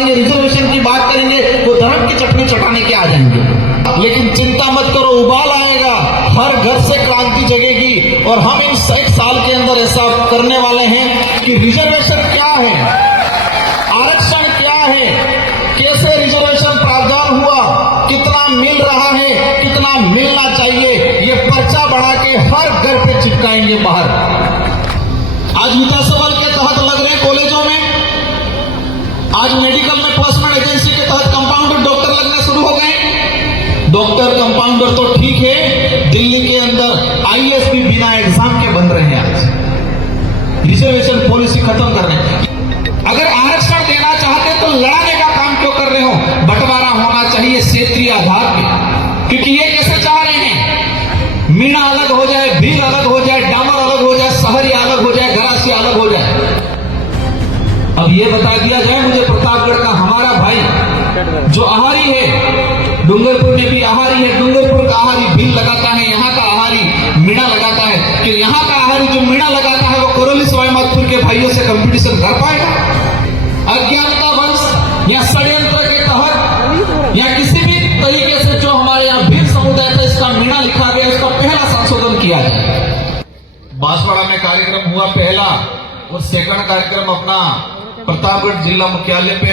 करेंगे, रिजर्वेशन की बात करेंगे, वो धर्म की चटनी चटाने के आ जाएंगे। लेकिन चिंता मत करो, उबाल आएगा, हर घर से क्रांति जगेगी। और हम इन 1 साल के अंदर ऐसा करने वाले हैं कि रिजर्वेशन क्या है, आरक्षण क्या है, कैसे रिजर्वेशन प्रावधान हुआ, कितना मिल रहा है, कितना मिलना चाहिए, ये पर्चा बढ़ा के हर घर पे चिपकाएंगे बाहर। आज विधानसभा के तहत लग रहे कॉलेजों में, आज मेडिकल में प्लेसमेंट एजेंसी के तहत कंपाउंडर डॉक्टर लगने शुरू हो गए। डॉक्टर कंपाउंडर तो ठीक है, दिल्ली के अंदर आईएएस भी बिना एग्जाम के बन रहे हैं। आज रिजर्वेशन पॉलिसी खत्म कर रहे हैं। अगर आरक्षण देना चाहते तो लड़ाने का काम क्यों कर रहे हो? बंटवारा होना चाहिए क्षेत्रीय आधार पे, क्योंकि ये कैसे चाह रहे हैं, मीणा अलग हो जाए, भील अलग हो जाए, डामर अलग हो जाए, शहरी अलग हो जाए, गरासी अलग हो जाए। अब ये बता दिया जाए मुझे प्रतापगढ़ का हमारा भाई जो आहारी है, डूंगरपुर में भी आहारी है, डूंगरपुर का आहारी भील लगाता है, यहाँ का आहारी मीणा लगाता है, कि यहाँ का आहारी जो मीणा लगाता है वो कोरोली सवाईमाधोपुर के भाइयों से कंपटीशन कर पाएगा? अज्ञानता वंश या षड्यंत्र के तहत या किसी भी तरीके से जो हमारे यहाँ भील समुदाय का इसका मीणा लिखा गया, इसका पहला संशोधन किया जाए। बांसवाड़ा में कार्यक्रम हुआ पहला, और सेकंड कार्यक्रम अपना प्रतापगढ़ जिला मुख्यालय पे।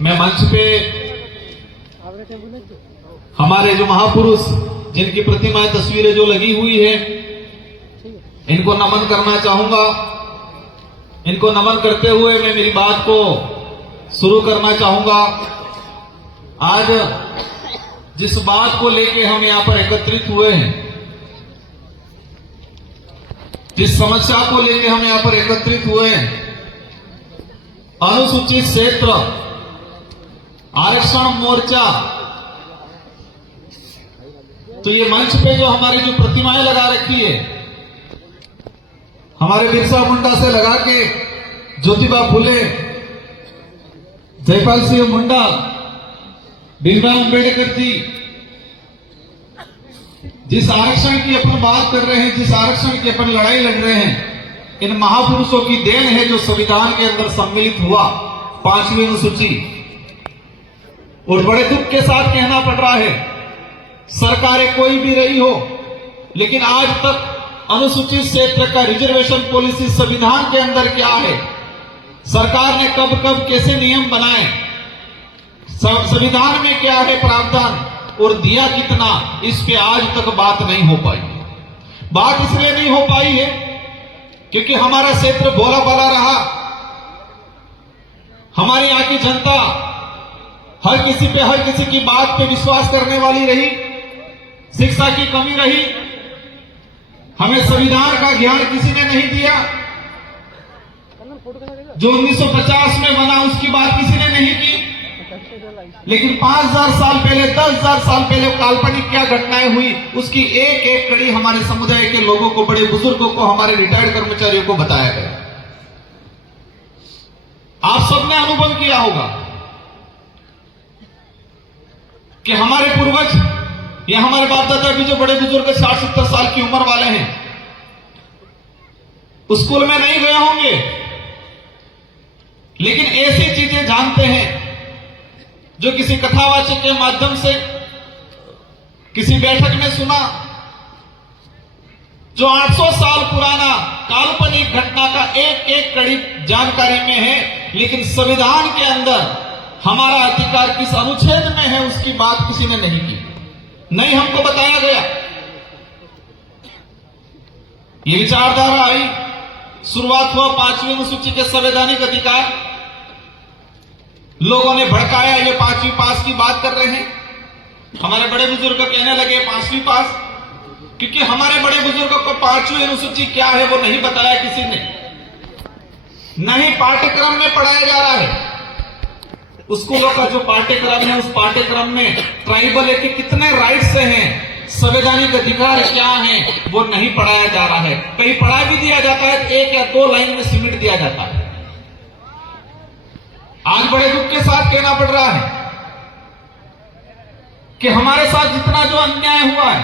मैं मंच पे हमारे जो महापुरुष जिनकी प्रतिमाएं तस्वीरें जो लगी हुई है, इनको नमन करना चाहूंगा। इनको नमन करते हुए मैं मेरी बात को शुरू करना चाहूंगा। आज जिस बात को लेके हम यहां पर एकत्रित हुए हैं, जिस समस्या को लेके हम यहां पर एकत्रित हुए हैं, अनुसूचित क्षेत्र आरक्षण मोर्चा, तो ये मंच पे जो हमारी जो प्रतिमाएं लगा रखी है, हमारे बिरसा मुंडा से लगा के ज्योतिबा फुले, जयपाल सिंह मुंडा, भीमराव अंबेडकर जी, जिस आरक्षण की अपन बात कर रहे हैं, जिस आरक्षण की अपन लड़ाई लड़ रहे हैं, इन महापुरुषों की देन है जो संविधान के अंदर सम्मिलित हुआ 5वीं अनुसूची। और बड़े दुख के साथ कहना पड़ रहा है, सरकारें कोई भी रही हो, लेकिन आज तक अनुसूचित क्षेत्र का रिजर्वेशन पॉलिसी संविधान के अंदर क्या है, सरकार ने कब कब कैसे नियम बनाए, संविधान में क्या है प्रावधान और दिया कितना, इस पे आज तक बात नहीं हो पाई। बात इसलिए नहीं हो पाई है क्योंकि हमारा क्षेत्र भोला भाला रहा, हमारे यहाँ की जनता हर किसी की बात पे विश्वास करने वाली रही, शिक्षा की कमी रही, हमें संविधान का ज्ञान किसी ने नहीं दिया, जो 1950 में बना उसकी बात किसी ने नहीं की। लेकिन 5000 साल पहले, 10,000 साल पहले काल्पनिक क्या घटनाएं हुई, उसकी एक एक कड़ी हमारे समुदाय के लोगों को, बड़े बुजुर्गों को, हमारे रिटायर्ड कर्मचारियों को बताया गया। आप सबने अनुभव किया होगा कि हमारे पूर्वज या हमारे बाप दादा भी जो बड़े बुजुर्ग 60-70 साल की उम्र वाले हैं, स्कूल में नहीं गए होंगे, लेकिन ऐसी चीजें जानते हैं जो किसी कथावाचक के माध्यम से, किसी बैठक में सुना, जो 800 साल पुराना काल्पनिक घटना का एक एक कड़ी जानकारी में है, लेकिन संविधान के अंदर हमारा अधिकार किस अनुच्छेद में है उसकी बात किसी ने नहीं की, नहीं हमको बताया गया। ये विचारधारा आई, शुरुआत हुआ 5वीं अनुसूची के संवैधानिक अधिकार, लोगों ने भड़काया, ये 5वीं पास की बात कर रहे हैं। हमारे बड़े बुजुर्ग कहने लगे 5वीं पास, क्योंकि हमारे बड़े बुजुर्गों को 5वीं अनुसूची क्या है वो नहीं बताया किसी ने, नहीं पाठ्यक्रम में पढ़ाया जा रहा है। स्कूलों का जो पाठ्यक्रम है, उस पाठ्यक्रम में ट्राइबल के कितने राइट्स हैं, संवैधानिक अधिकार क्या है, वो नहीं पढ़ाया जा रहा है। कहीं पढ़ा भी दिया जाता है, 1 या 2 लाइन में सिमट दिया जाता है। आज बड़े दुख के साथ कहना पड़ रहा है कि हमारे साथ जितना जो अन्याय हुआ है,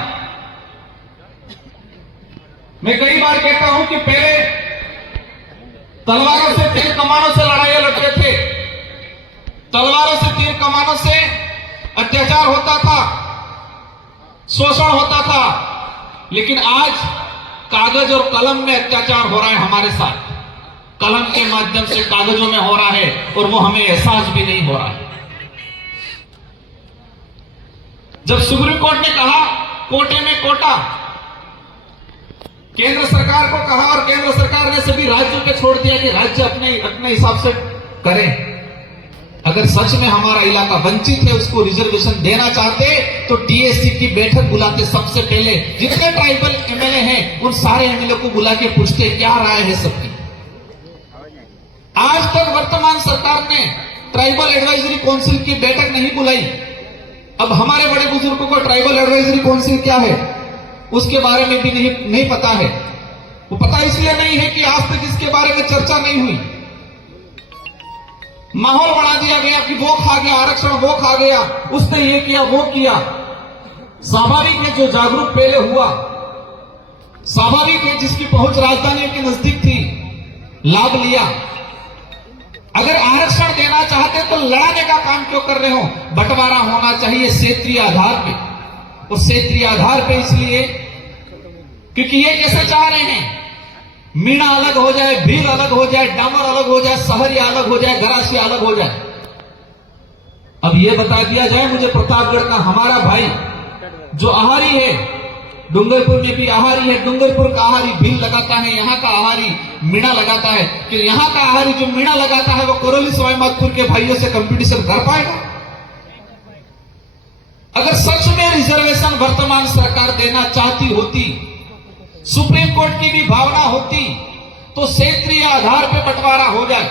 मैं कई बार कहता हूं कि पहले तलवारों से, तीर कमानों से लड़ाइयां लड़ते थे, कमानों से अत्याचार होता था, शोषण होता था, लेकिन आज कागज और कलम में अत्याचार हो रहा है हमारे साथ। कलम के माध्यम से कागजों में हो रहा है और वो हमें एहसास भी नहीं हो रहा है। जब सुप्रीम कोर्ट ने कहा कोटे में कोटा, केंद्र सरकार को कहा और केंद्र सरकार ने सभी राज्यों पे छोड़ दिया कि राज्य अपने हिसाब से करें। अगर सच में हमारा इलाका वंचित है, उसको रिजर्वेशन देना चाहते तो टीएससी की बैठक बुलाते, सबसे पहले जितने ट्राइबल एमएलए हैं उन सारे एमएलए को बुला के पूछते क्या राय है सबकी। आज तक वर्तमान सरकार ने ट्राइबल एडवाइजरी काउंसिल की बैठक नहीं बुलाई। अब हमारे बड़े बुजुर्गों को ट्राइबल एडवाइजरी काउंसिल क्या है उसके बारे में भी नहीं पता है। वो पता इसलिए नहीं है कि आज तक इसके बारे में चर्चा नहीं हुई। माहौल बना दिया गया कि वो खा गया आरक्षण, वो खा गया, उसने ये किया वो किया। स्वाभाविक है जो जागरूक पहले हुआ, स्वाभाविक है जिसकी पहुंच राजधानी के नजदीक थी, लाभ लिया। अगर आरक्षण देना चाहते तो लड़ाने का काम क्यों कर रहे हो? बंटवारा होना चाहिए क्षेत्रीय आधार पे। और क्षेत्रीय आधार पे इसलिए क्योंकि ये कैसे चाह रहे हैं, मीणा अलग हो जाए, भील अलग हो जाए, डामर अलग हो जाए, सहरिया अलग हो जाए, गरासिया अलग हो जाए। अब ये बता दिया जाए मुझे प्रतापगढ़ का हमारा भाई जो आहारी है, डूंगरपुर में भी आहारी है, डूंगरपुर का आहारी भील लगाता है, यहाँ का आहारी मीणा लगाता है, कि यहाँ का आहारी जो मीणा लगाता है वो कोरोली सवाईमाधोपुर के भाइयों से कंपटीशन कर पाएगा? अगर सच में रिजर्वेशन वर्तमान सरकार देना चाहती होती, सुप्रीम कोर्ट की भी भावना होती, तो क्षेत्रीय आधार पर बंटवारा हो जाए।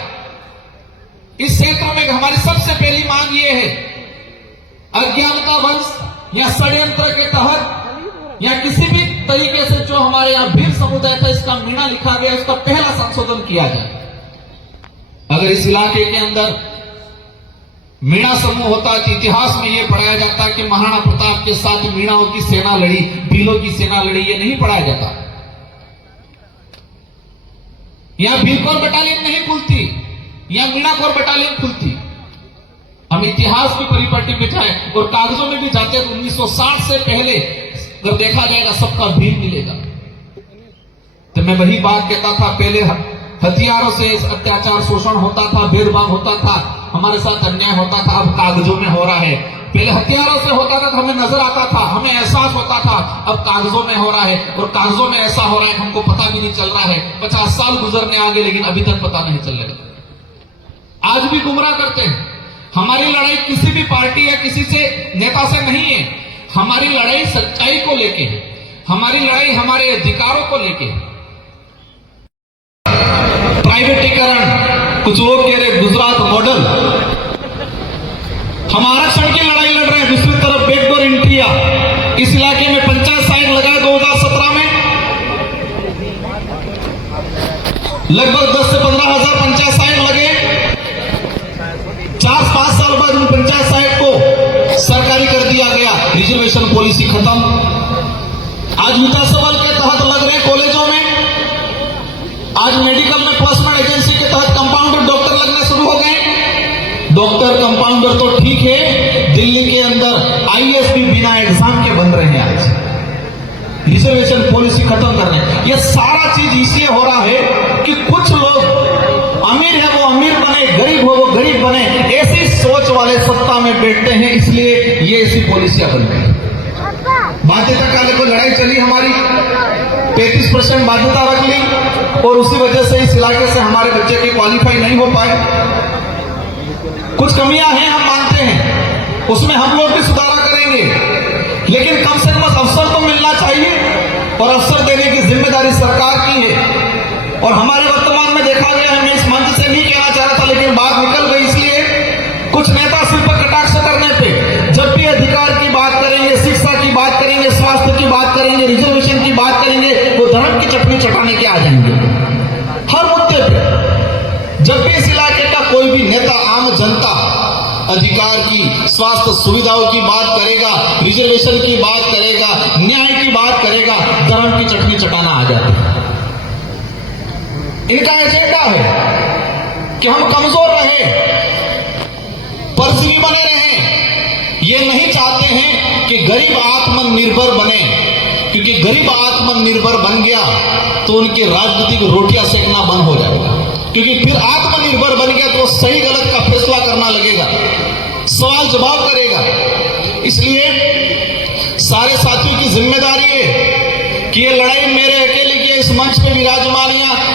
इस क्षेत्र में हमारी सबसे पहली मांग यह है, अज्ञानता वंश या षड्यंत्र के तहत या किसी भी तरीके से जो हमारे यहां भील समुदाय था इसका मीणा लिखा गया, उसका पहला संशोधन किया जाए। अगर इस इलाके के अंदर मीणा समूह होता तो इतिहास में यह पढ़ाया जाता कि महाराणा प्रताप के साथ मीणाओं की सेना लड़ी, भीलों की सेना लड़ी, ये नहीं पढ़ाया जाता। यहां भीलकोर बटालियन नहीं खुलती, यहां मीणाकोर बटालियन खुलती। हम इतिहास की परिपाटी बिठाए और कागजों में भी जाते हैं 1960 से पहले जब देखा जाएगा सबका भील मिलेगा। तो मैं वही बात कहता था, पहले हथियारों से अत्याचार शोषण होता था, भेदभाव होता था, हमारे साथ अन्याय होता था, अब कागजों में हो रहा है। पहले हथियारों से होता था तो हमें नजर आता था, हमें एहसास होता था, अब कागजों में हो रहा है और कागजों में ऐसा हो रहा है हमको पता भी नहीं चल रहा है। 50 साल गुजरने आगे लेकिन अभी तक पता नहीं चलेगा। आज भी गुमराह करते हैं। हमारी लड़ाई किसी भी पार्टी या किसी से नेता से नहीं है, हमारी लड़ाई सच्चाई को लेके है, हमारी लड़ाई हमारे अधिकारों को लेके है। प्राइवेटीकरण, कुछ लोग कह रहे गुजरात मॉडल, हम आरक्षण की लड़ाई लड़ रहे हैं, दूसरी तरफ बैकडोर एंट्रिया। इस इलाके में पंचायत साइट लगाए 2017 में लगभग 10 से 15 हजार पंचायत साइट लगे। 4-5 साल बाद उन पंचायत साइट को सरकारी कर दिया गया, रिजर्वेशन पॉलिसी खत्म। आज विकास बल के तहत लग रहे कॉलेजों में, आज मेडिकल में प्लेसमेंट एजेंसी के तहत कंपाउंडर डॉक्टर लगने शुरू हो गए। डॉक्टर कंपाउंडर तो ठीक है, दिल्ली के अंदर आईएएस भी बिना एग्जाम के बन रहे हैं। आज रिजर्वेशन पॉलिसी खत्म कर रहे हैं। यह सारा चीज इसलिए हो रहा है कि कुछ लोग अमीर है वो अमीर बने, गरीब हो वो गरीब बने, ऐसी सोच वाले सत्ता में बैठते हैं, इसलिए ये ऐसी पॉलिसियां बन गई। बाध्यता काले को लड़ाई चली हमारी, 35% बाध्यता रख ली और उसी वजह से इस इलाके से हमारे बच्चे की क्वालिफाई नहीं हो पाए। कुछ कमियां हैं हम मानते हैं, उसमें हम लोग भी सुधार करेंगे, लेकिन कम से कम अवसर तो मिलना चाहिए और अवसर देने की जिम्मेदारी सरकार की है। और हमारे वर्तमान में देखा गया है, मैं इस मंच से नहीं कहना चाह रहा था लेकिन बात निकल गई, इसलिए कुछ नेता सिर्फ कटाक्ष करने पे जब भी अधिकार की बात करेंगे, शिक्षा की बात करेंगे, स्वास्थ्य की बात करेंगे, रिजर्वेशन की बात करेंगे, वो धर्म की चटनी चटाने के आ जाएंगे हर मुद्दे पे। जब भी इस इलाके का कोई भी नेता, आम जनता अधिकार की, स्वास्थ्य सुविधाओं की बात करेगा, रिजर्वेशन की बात करेगा, न्याय की बात करेगा, धर्म की चटनी चटाना आ जाती है। इनका एजेंडा है कि हम कमजोर रहे, परसवी बने रहे, कि गरीब आत्मनिर्भर बने, क्योंकि गरीब आत्मनिर्भर बन गया तो उनकी राजनीतिक रोटियां सेकना बंद हो जाएगा, क्योंकि फिर आत्मनिर्भर बन गया तो सही गलत का फैसला करना लगेगा, सवाल जवाब करेगा। इसलिए सारे साथियों की जिम्मेदारी है कि ये लड़ाई मेरे अकेले की, इस मंच पे विराजमान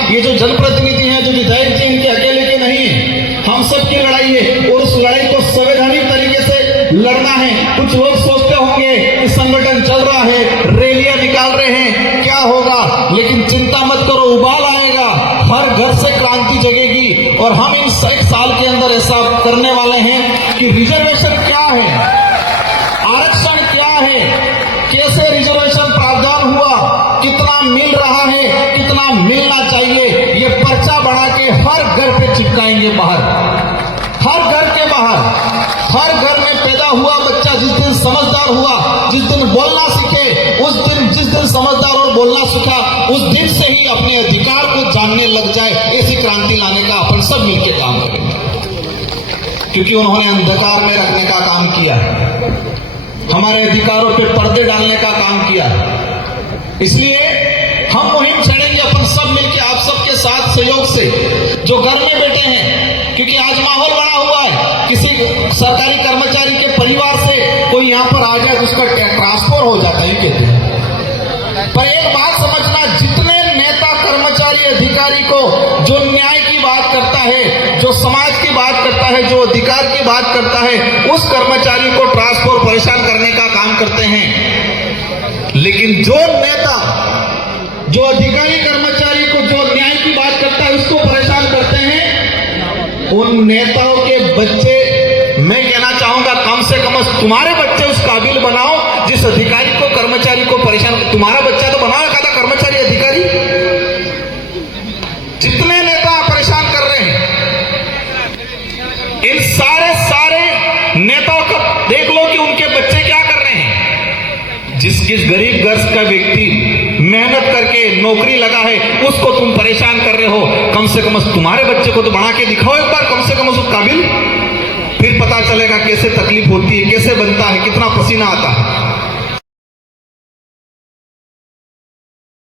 ये जो जनप्रतिनिधि हैं, जो विधायक जी, इनके अकेले के नहीं है, हम सब की लड़ाई है और उस लड़ाई को संवैधानिक तरीके से लड़ना है। कुछ लोग सोचते होंगे कि संगठन चल रहा है, रैलियां निकाल रहे हैं, क्या होगा, लेकिन चिंता मत करो, उबाल आएगा, हर घर से क्रांति जगेगी और हम इन 1 साल के अंदर ऐसा करने वाले हैं कि रिजर्वेशन क्या है, आरक्षण क्या है, कैसे रिजर्वेशन प्रावधान हुआ, कितना मिल रहा है, कितना मिलना चाहिए, ये पर्चा बना के हर घर पे चिपकाएंगे बाहर, हर घर के बाहर, हर घर में पैदा हुआ बच्चा जिस दिन समझदार हुआ, जिस दिन बोलना सीखे, उस दिन जिस दिन समझदार और बोलना सीखा, उस दिन से ही अपने अधिकार को जानने लग जाए। ऐसी क्रांति लाने का अपन सब मिलकर काम करेंगे, क्योंकि उन्होंने अंधकार में रखने का काम किया, हमारे अधिकारों पे पर्दे डालने का काम किया। इसलिए हम मुहिम छेड़ेंगे अपन सब मिलकर, आप सबके साथ सहयोग से, जो घर में बैठे हैं, क्योंकि आज माहौल बना हुआ है, किसी सरकारी कर्मचारी के परिवार से कोई यहाँ पर आ जाए उसका ट्रांसफर हो जाता है कहते हैं। पर एक बात समझना, जितने नेता, कर्मचारी, अधिकारी को जो न्याय की बात करता है, जो समाज की बात करता है, जो अधिकार की बात करता है, उस कर्मचारी को ट्रांसफर परेशान करने का काम करते हैं। लेकिन जो नेता, जो अधिकारी कर्मचारी को जो न्याय की बात करता है उसको परेशान करते हैं, उन नेताओं के बच्चे, मैं कहना चाहूंगा कम से कम तुम्हारे बच्चे उस काबिल बनाओ जिस अधिकारी को, कर्मचारी को परेशान, तुम्हारा बच्चा तो बनाओ एखादा कर्मचारी, अधिकारी। जितने नेता परेशान कर रहे हैं, इन सारे नेताओं का देख लो कि उनके बच्चे क्या कर रहे हैं। जिस गरीब घर का व्यक्ति मेहनत करके नौकरी लगा है उसको तुम परेशान कर रहे हो, कम से कम तुम्हारे बच्चे को तो बना के दिखाओ एक बार, कम से कम उस काबिल, फिर पता चलेगा कैसे तकलीफ होती है, कैसे बनता है, कितना पसीना आता है।